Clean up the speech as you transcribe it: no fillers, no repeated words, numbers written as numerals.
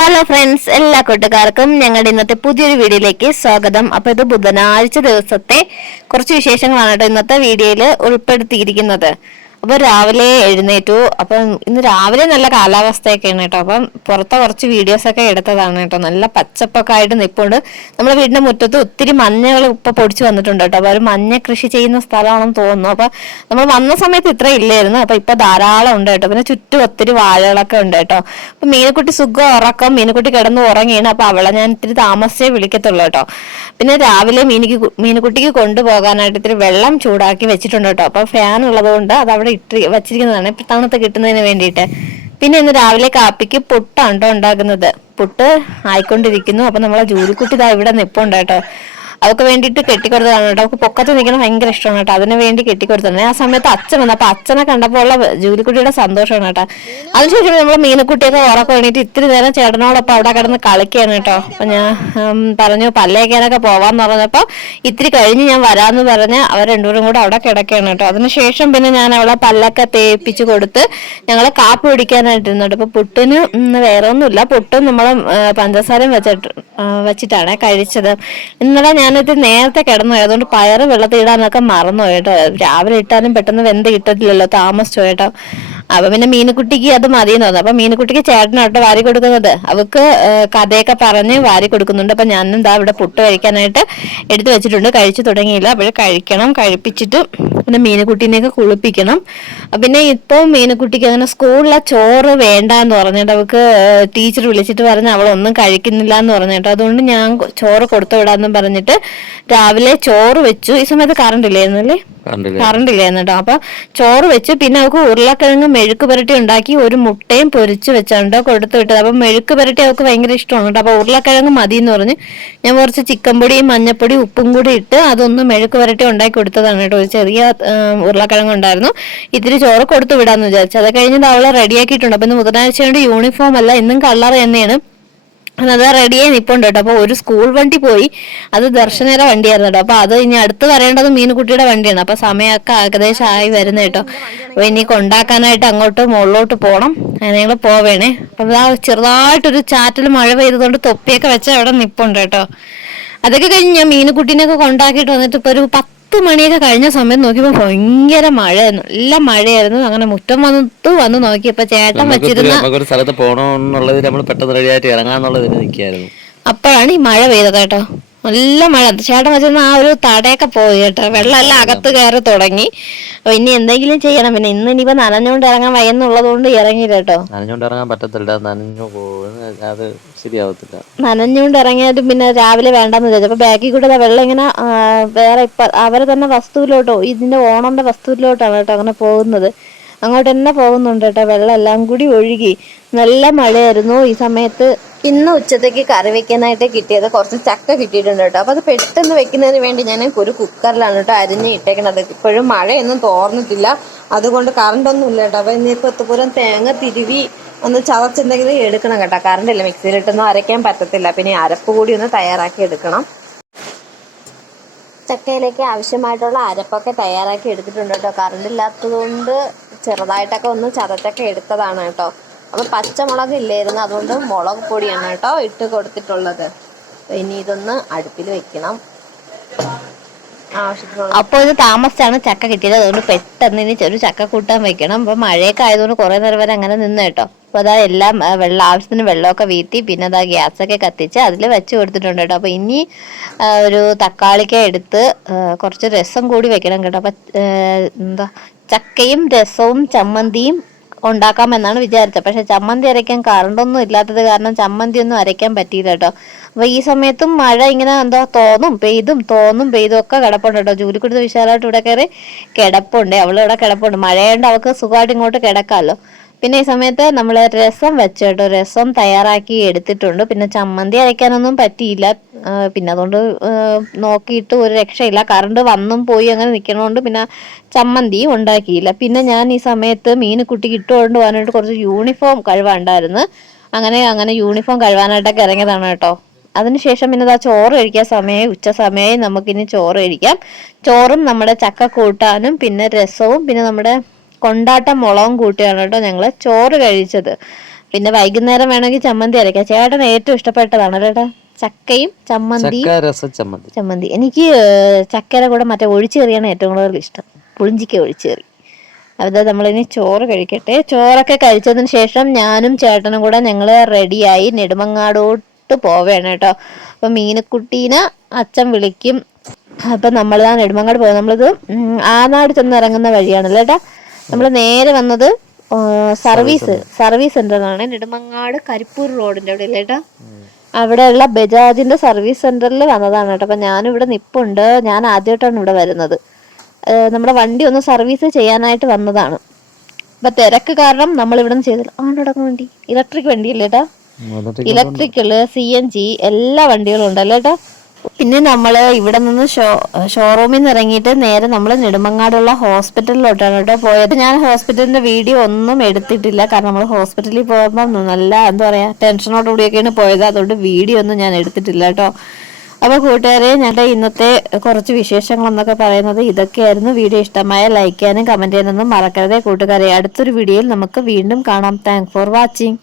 Hello friends, എല്ലാ കൂട്ടുകാർക്കും ഞങ്ങളുടെ ഇന്നത്തെ പുതിയൊരു വീഡിയോയിലേക്ക് സ്വാഗതം. അപ്പൊ ഇത് ബുധനാഴ്ച ദിവസത്തെ കുറച്ച് വിശേഷങ്ങളാണ് കേട്ടോ ഇന്നത്തെ വീഡിയോയിൽ ഉൾപ്പെടുത്തിയിരിക്കുന്നത്. അപ്പൊ രാവിലെ എഴുന്നേറ്റു. അപ്പം ഇന്ന് രാവിലെ നല്ല കാലാവസ്ഥയൊക്കെയാണ് കേട്ടോ. അപ്പം പുറത്തെ കുറച്ച് വീഡിയോസ് ഒക്കെ എടുത്തതാണ് കേട്ടോ. നല്ല പച്ചപ്പൊക്കെ ആയിട്ട് നിൽപ്പുണ്ട്. നമ്മുടെ വീടിന്റെ മുറ്റത്ത് ഒത്തിരി മഞ്ഞകൾ ഇപ്പൊ പൊടിച്ചു വന്നിട്ടുണ്ട് കേട്ടോ. അപ്പൊ ഒരു മഞ്ഞ കൃഷി ചെയ്യുന്ന സ്ഥലമാണെന്ന് തോന്നുന്നു. അപ്പൊ നമ്മൾ വന്ന സമയത്ത് ഇത്ര ഇല്ലായിരുന്നു. അപ്പൊ ഇപ്പൊ ധാരാളം ഉണ്ട് കേട്ടോ. പിന്നെ ചുറ്റും ഒത്തിരി വാഴകളൊക്കെ ഉണ്ട് കേട്ടോ. അപ്പൊ മീനുക്കുട്ടി സുഖം ഉറക്കം, മീനുക്കുട്ടി കിടന്ന് ഉറങ്ങിയാണ്. അപ്പൊ അവളെ ഞാൻ ഇത്തിരി താമസിച്ചേ വിളിക്കത്തുള്ളൂ കേട്ടോ. പിന്നെ രാവിലെ മീനുക്കുട്ടിക്ക് കൊണ്ടുപോകാനായിട്ട് ഇത്തിരി വെള്ളം ചൂടാക്കി വെച്ചിട്ടുണ്ട് കേട്ടോ. അപ്പൊ ഫാൻ ഉള്ളത് കൊണ്ട് അത് അവിടെ ഇട്ട് വച്ചിരിക്കുന്നതാണ് തണുത്ത് കിട്ടുന്നതിന് വേണ്ടിയിട്ട്. പിന്നെ ഇന്ന് രാവിലെ കാപ്പിക്ക് പുട്ടാണ് കേട്ടോ ഉണ്ടാക്കുന്നത്. പുട്ട് ആയിക്കൊണ്ടിരിക്കുന്നു. അപ്പൊ നമ്മളെ ജൂലിക്കുട്ടി ഇതാ ഇവിടെ നിപ്പുണ്ട് കേട്ടോ. അവൾക്ക് വേണ്ടിയിട്ട് കെട്ടിക്കൊടുത്തതാണ് കേട്ടോ. അവൾക്ക് പൊക്കത്ത് നിൽക്കണം ഭയങ്കര ഇഷ്ടമാണ് കേട്ടോ. അതിന് വേണ്ടി കെട്ടിക്കൊടുത്തതാണ്. ആ സമയത്ത് അച്ഛൻ വന്നു. അപ്പൊ അച്ഛനെ കണ്ടപ്പോൾ ഉള്ള ജൂലിക്കുട്ടിയുടെ സന്തോഷമാണ് കേട്ടോ. അതിനുശേഷം നമ്മളെ മീനുക്കുട്ടിയൊക്കെ ഉറക്കം വേണ്ടിയിട്ട് ഇത്തിരി നേരം ചേട്ടനോടൊപ്പം അവിടെ കിടന്ന് കളിക്കുകയാണ് കേട്ടോ. അപ്പൊ ഞാൻ പറഞ്ഞു പല്ലേക്കാനൊക്കെ പോവാന്ന് പറഞ്ഞപ്പോ ഇത്തിരി കഴിഞ്ഞ് ഞാൻ വരാന്ന് പറഞ്ഞ് അവർ രണ്ടുപേരും കൂടെ അവിടെ കിടക്കുകയാണ് കേട്ടോ. അതിനുശേഷം പിന്നെ ഞാൻ അവളെ പല്ലൊക്കെ തേപ്പിച്ച് കൊടുത്ത് ഞങ്ങളെ കാപ്പി പിടിക്കാനായിട്ടിരുന്നുണ്ട്. ഇപ്പൊ പുട്ടിന് വേറെ ഒന്നുമില്ല. പുട്ടും നമ്മളെ പഞ്ചസാരയും വെച്ചിട്ടാണ് കഴിച്ചത്. ഇന്നലെ ഞാനിത് നേരത്തെ കിടന്നു, അതുകൊണ്ട് പയറ് വെള്ളത്തിൽ ഇടാനൊക്കെ മറന്നു കേട്ടോ. രാവിലെ ഇട്ടാലും പെട്ടെന്ന് വെന്ത് കിട്ടത്തില്ലല്ലോ, താമസിച്ചു കേട്ടോ. അപ്പൊ പിന്നെ മീനുക്കുട്ടിക്ക് അത് മതിയെന്ന് തോന്നുന്നു. അപ്പൊ മീനുക്കുട്ടിക്ക് ചേട്ടനോട്ടോ വാരി കൊടുക്കുന്നത്. അവക്ക് കഥയൊക്കെ പറഞ്ഞ് വാരി കൊടുക്കുന്നുണ്ട്. അപ്പൊ ഞാനും എന്താ ഇവിടെ പുട്ട് കഴിക്കാനായിട്ട് എടുത്തു വെച്ചിട്ടുണ്ട്. കഴിച്ചു തുടങ്ങിയില്ല, അപ്പോൾ കഴിക്കണം. കഴിപ്പിച്ചിട്ട് പിന്നെ മീനുക്കുട്ടീനെയൊക്കെ കുളിപ്പിക്കണം. പിന്നെ ഇപ്പോൾ മീനുക്കുട്ടിക്ക് അങ്ങനെ സ്കൂളിലെ ചോറ് വേണ്ട എന്ന് പറഞ്ഞിട്ട് അവൾക്ക് ടീച്ചർ വിളിച്ചിട്ട് പറഞ്ഞ് അവളൊന്നും കഴിക്കുന്നില്ല എന്ന് പറഞ്ഞിട്ട്, അതുകൊണ്ട് ഞാൻ ചോറ് കൊടുത്തു വിടാന്നും പറഞ്ഞിട്ട് രാവിലെ ചോറ് വെച്ചു. ഈ സമയത്ത് കറണ്ട് ഇല്ലായിരുന്നു അല്ലേ? കറണ്ട് ഇല്ലായിരുന്നു കേട്ടോ. അപ്പൊ ചോറ് വെച്ച് പിന്നെ അവൾക്ക് ഉരുളക്കിഴങ്ങ് മെഴുക്ക് പുരട്ടി ഉണ്ടാക്കി ഒരു മുട്ടയും പൊരിച്ച് വെച്ചുകൊണ്ട് കൊടുത്തു വിട്ടത്. അപ്പൊ മെഴുക്ക് പുരട്ടി അവൾക്ക് ഭയങ്കര ഇഷ്ടമാണ് കേട്ടോ. അപ്പൊ ഉരുളക്കിഴങ്ങ് മതി എന്ന് പറഞ്ഞ് ഞാൻ കുറച്ച് ചിക്കൻ പൊടിയും മഞ്ഞപ്പൊടിയും ഉപ്പും കൂടി ഇട്ട് അതൊന്ന് മെഴുക്ക് പുരട്ടി ഉണ്ടാക്കി കൊടുത്തതാണ് കേട്ടോ. ഒരു ചെറിയ ഉരുളക്കിഴങ്ങ് ഉണ്ടായിരുന്നു. ഇത്തിരി ചോറ് കൊടുത്തു വിടാന്ന് വിചാരിച്ചു. അത് കഴിഞ്ഞിട്ട് അവളെ റെഡിയാക്കിയിട്ടുണ്ട്. അപ്പൊ ഇന്ന് ബുധനാഴ്ച യൂണിഫോം അല്ല, ഇന്നും കളർ തന്നെയാണ്. അത് റെഡിയായി നിപ്പുണ്ട് കേട്ടോ. അപ്പൊ ഒരു സ്കൂൾ വണ്ടി പോയി, അത് ദർശനയുടെ വണ്ടിയായിരുന്നു കേട്ടോ. അപ്പൊ അത് ഇനി അടുത്ത് വരേണ്ടത് മീനുകുട്ടിയുടെ വണ്ടിയാണ്. അപ്പൊ സമയമൊക്കെ ഏകദേശം ആയി വരുന്നത് കേട്ടോ. അപ്പൊ ഇനി കൊണ്ടാക്കാനായിട്ട് അങ്ങോട്ട് മുകളിലോട്ട് പോകണം. ഞങ്ങൾ പോവേണേ. അപ്പൊ ആ ചെറുതായിട്ടൊരു ചാറ്റൽ മഴ പെയ്തതുകൊണ്ട് തൊപ്പിയൊക്കെ വെച്ച അവിടെ നിപ്പുണ്ട് കേട്ടോ. അതൊക്കെ കഴിഞ്ഞ് ഞാൻ മീനുകുട്ടീനെയൊക്കെ കൊണ്ടാക്കിയിട്ട് വന്നിട്ട് ഇപ്പൊ ഒരു 10 മണിയൊക്കെ കഴിഞ്ഞ സമയം നോക്കിയപ്പോ ഭയങ്കര മഴയായിരുന്നു, നല്ല മഴയായിരുന്നു. അങ്ങനെ മുറ്റം വന്ന് നോക്കിയപ്പോ ചേട്ടൻ വെച്ചിരുന്ന സ്ഥലത്ത് പോകണമെന്നുള്ളത് നമ്മൾ പെട്ടെന്ന് റെഡിയായിട്ട് ഇറങ്ങാന്നുള്ളത് നിൽക്കായിരുന്നു. അപ്പോഴാണ് ഈ മഴ പെയ്തത് കേട്ടോ. നല്ല മഴ. ചേട്ടൻ വെച്ചിരുന്ന ആ ഒരു തടയൊക്കെ പോയി കേട്ടോ. വെള്ളമെല്ലാം അകത്ത് കയറി തുടങ്ങി. അപ്പൊ ഇനി എന്തെങ്കിലും ചെയ്യണം. പിന്നെ ഇനിയിപ്പോ നനഞ്ഞുകൊണ്ട് ഇറങ്ങാൻ വയ്യെന്നുള്ളത് കൊണ്ട് ഇറങ്ങിയില്ല കേട്ടോ. നനഞ്ഞുകൊണ്ട് ഇറങ്ങാൻ പറ്റത്തില്ല, അത് ശരിയാവത്തില്ല. നനഞ്ഞുകൊണ്ട് ഇറങ്ങിയാലും പിന്നെ രാവിലെ വേണ്ടെന്ന് വിചാരിച്ചു. അപ്പൊ ബാക്കിൽ കൂടെ വെള്ളം ഇങ്ങനെ വേറെ ഇപ്പൊ അവരെ തന്നെ വസ്തുവിലോട്ടോ, ഇതിന്റെ ഓണറിന്റെ വസ്തുവിലോട്ടാണ് കേട്ടോ അങ്ങനെ പോകുന്നത്. അങ്ങോട്ട് തന്നെ പോകുന്നുണ്ട് കേട്ടോ. വെള്ളം എല്ലാം കൂടി ഒഴുകി നല്ല മഴയായിരുന്നു ഈ സമയത്ത്. ഇന്ന് ഉച്ചത്തേക്ക് കറി വെക്കാനായിട്ട് കിട്ടിയത് കുറച്ച് ചക്ക കിട്ടിയിട്ടുണ്ട് കേട്ടോ. അപ്പൊ അത് പെട്ടെന്ന് വെക്കുന്നതിന് വേണ്ടി ഞാൻ ഒരു കുക്കറിലാണ് കേട്ടോ അരിഞ്ഞ് ഇട്ടേക്കണത്. ഇപ്പോഴും മഴയൊന്നും തോർന്നിട്ടില്ല, അതുകൊണ്ട് കറണ്ട് ഒന്നും ഇല്ല കേട്ടോ. അപ്പൊ ഇന്നിപ്പോ പൂരം തേങ്ങ തിരുവി ഒന്ന് ചതച്ചെന്തെങ്കിലും എടുക്കണം കേട്ടോ. കറണ്ട് ഇല്ല, മിക്സിയിലിട്ടൊന്നും അരയ്ക്കാൻ പറ്റത്തില്ല. പിന്നെ അരപ്പ് കൂടി ഒന്ന് തയ്യാറാക്കി എടുക്കണം. ചക്കയിലേക്ക് ആവശ്യമായിട്ടുള്ള അരപ്പൊക്കെ തയ്യാറാക്കി എടുത്തിട്ടുണ്ട് കേട്ടോ. കറണ്ട് ഇല്ലാത്തത് കൊണ്ട് ചെറുതായിട്ടൊക്കെ ഒന്ന് ചതച്ചൊക്കെ എടുത്തതാണ് കേട്ടോ. അപ്പൊ പച്ചമുളക് ഇല്ലായിരുന്നു, അതുകൊണ്ട് മുളക് പൊടിയാണ് കേട്ടോ ഇട്ട് കൊടുത്തിട്ടുള്ളത്. ഇനി ഇതൊന്ന് അടുപ്പിൽ വെക്കണം. അപ്പോൾ ഇത് താമസിച്ചാണ് ചക്ക കിട്ടിയത്, അതുകൊണ്ട് പെട്ടെന്ന് ഇനി ഒരു ചക്ക കൂട്ടാൻ വെക്കണം. അപ്പൊ മഴയൊക്കെ ആയതുകൊണ്ട് കുറെ നേരം വരെ അങ്ങനെ നിന്ന് കേട്ടോ. അപ്പൊ അതാ എല്ലാം ആവശ്യത്തിന് വെള്ളമൊക്കെ വീത്തി പിന്നെ അതാ ഗ്യാസൊക്കെ കത്തിച്ച് അതിൽ വെച്ച് കൊടുത്തിട്ടുണ്ട് കേട്ടോ. അപ്പൊ ഇനി ഒരു തക്കാളിക്ക എടുത്ത് കുറച്ച് രസം കൂടി വെക്കണം കേട്ടോ. അപ്പൊ എന്താ ചക്കയും രസവും ചമ്മന്തിയും ഉണ്ടാക്കാമെന്നാണ് വിചാരിച്ചത്. പക്ഷെ ചമ്മന്തി അരയ്ക്കാൻ കറണ്ടൊന്നും ഇല്ലാത്തത് കാരണം ചമ്മന്തി ഒന്നും അരയ്ക്കാൻ പറ്റിയില്ല കേട്ടോ. അപ്പൊ ഈ സമയത്തും മഴ ഇങ്ങനെ എന്താ തോന്നും പെയ്തും ഒക്കെ കിടപ്പുണ്ട് കേട്ടോ. ജോലിക്കുടുത്ത് വിശാലമായിട്ട് ഇവിടെ കയറി കിടപ്പുണ്ട്. അവളിവിടെ കിടപ്പുണ്ട്. മഴയുണ്ട്, അവൾക്ക് സുഖമായിട്ട് ഇങ്ങോട്ട് കിടക്കാമല്ലോ. പിന്നെ ഈ സമയത്ത് നമ്മൾ രസം വെച്ചു കേട്ടോ. രസം തയ്യാറാക്കി എടുത്തിട്ടുണ്ട്. പിന്നെ ചമ്മന്തി അരയ്ക്കാനൊന്നും പറ്റിയില്ല. പിന്നെ അതുകൊണ്ട് നോക്കിയിട്ട് ഒരു രക്ഷയില്ല. കറണ്ട് വന്നും പോയി അങ്ങനെ നിൽക്കണോണ്ട് പിന്നെ ചമ്മന്തിയും ഉണ്ടാക്കിയില്ല. പിന്നെ ഞാൻ ഈ സമയത്ത് മീനുകുട്ടിക്ക് ഇട്ടുകൊണ്ട് പോകാനായിട്ട് കുറച്ച് യൂണിഫോം കഴുകാനുണ്ടായിരുന്നു. അങ്ങനെ യൂണിഫോം കഴുകാനായിട്ടൊക്കെ ഇറങ്ങിയതാണ് കേട്ടോ. അതിനുശേഷം പിന്നെ ചോറ് കഴിക്കാൻ സമയമായി, ഉച്ച സമയമായി. നമുക്കിനി ചോറ് കഴിക്കാം. ചോറും നമ്മുടെ ചക്ക കൂട്ടാനും പിന്നെ രസവും പിന്നെ നമ്മുടെ കൊണ്ടാട്ടം മുളകും കൂട്ടിയാണ് കേട്ടോ ഞങ്ങൾ ചോറ് കഴിച്ചത്. പിന്നെ വൈകുന്നേരം വേണമെങ്കിൽ ചമ്മന്തി അരയ്ക്കാം. ചേട്ടന് ഏറ്റവും ഇഷ്ടപ്പെട്ടതാണ് ചേട്ടാ ചക്കയും ചമ്മന്തിയും. ചമ്മന്തി എനിക്ക് ചക്കയുടെ കൂടെ മറ്റേ ഒഴിച്ചുകറിയാണ് ഏറ്റവും കൂടുതൽ ഇഷ്ടം. പുളിഞ്ചിക്ക ഒഴിച്ചുകറി. അത് നമ്മളിനി ചോറ് കഴിക്കട്ടെ. ചോറൊക്കെ കഴിച്ചതിന് ശേഷം ഞാനും ചേട്ടനും കൂടെ ഞങ്ങള് റെഡിയായി നെടുമങ്ങാടോട്ട് പോവേണ് കേട്ടോ. അപ്പൊ മീനുക്കുട്ടീനെ അച്ഛൻ വിളിക്കും. അപ്പൊ നമ്മളിതാ നെടുമങ്ങാട് പോകും. നമ്മളിത് ആനാട് ചെന്ന് ഇറങ്ങുന്ന വഴിയാണല്ലോ ചേട്ടാ. നമ്മള് നേരെ വന്നത് സർവീസ് സെന്ററിലാണ്. നെടുമങ്ങാട് കരിപ്പൂർ റോഡിന്റെ അവിടെ അല്ലേ ചേട്ടാ. അവിടെയുള്ള ബജാജിന്റെ സർവീസ് സെന്ററിൽ വന്നതാണ് കേട്ടോ. അപ്പൊ ഞാനും ഇവിടെ നിപ്പുണ്ട്. ഞാൻ ആദ്യമായിട്ടാണ് ഇവിടെ വരുന്നത്. നമ്മുടെ വണ്ടി ഒന്ന് സർവീസ് ചെയ്യാനായിട്ട് വന്നതാണ്. അപ്പൊ തിരക്ക് കാരണം നമ്മൾ ഇവിടെ നിന്ന് ചെയ്തില്ല. ആണ്ടടങ്ങ് വണ്ടി ഇലക്ട്രിക് വണ്ടിയല്ലേ ഏട്ടാ. ഇലക്ട്രിക്കല് CNG എല്ലാ വണ്ടികളും ഉണ്ടല്ലോ ഏട്ടാ. പിന്നെ നമ്മള് ഇവിടെ നിന്ന് ഷോറൂമിൽ നിന്ന് ഇറങ്ങിയിട്ട് നേരെ നമ്മൾ നെടുമങ്ങാടുള്ള ഹോസ്പിറ്റലിലോട്ടാണ് കേട്ടോ പോയത്. ഞാൻ ഹോസ്പിറ്റലിന്റെ വീഡിയോ ഒന്നും എടുത്തിട്ടില്ല. കാരണം നമ്മൾ ഹോസ്പിറ്റലിൽ പോകുമ്പോൾ നല്ല എന്താ പറയാ ടെൻഷനോടുകൂടിയൊക്കെയാണ് പോയത്. അതുകൊണ്ട് വീഡിയോ ഒന്നും ഞാൻ എടുത്തിട്ടില്ല കേട്ടോ. അപ്പൊ കൂട്ടുകാരെ, ഞങ്ങളുടെ ഇന്നത്തെ കുറച്ച് വിശേഷങ്ങൾ എന്നൊക്കെ പറയുന്നത് ഇതൊക്കെയായിരുന്നു. വീഡിയോ ഇഷ്ടമായ ലൈക്ക് ചെയ്യാനും കമന്റ് ചെയ്യാനൊന്നും മറക്കരുത് കൂട്ടുകാരെ. അടുത്തൊരു വീഡിയോയിൽ നമുക്ക് വീണ്ടും കാണാം. Thanks for watching.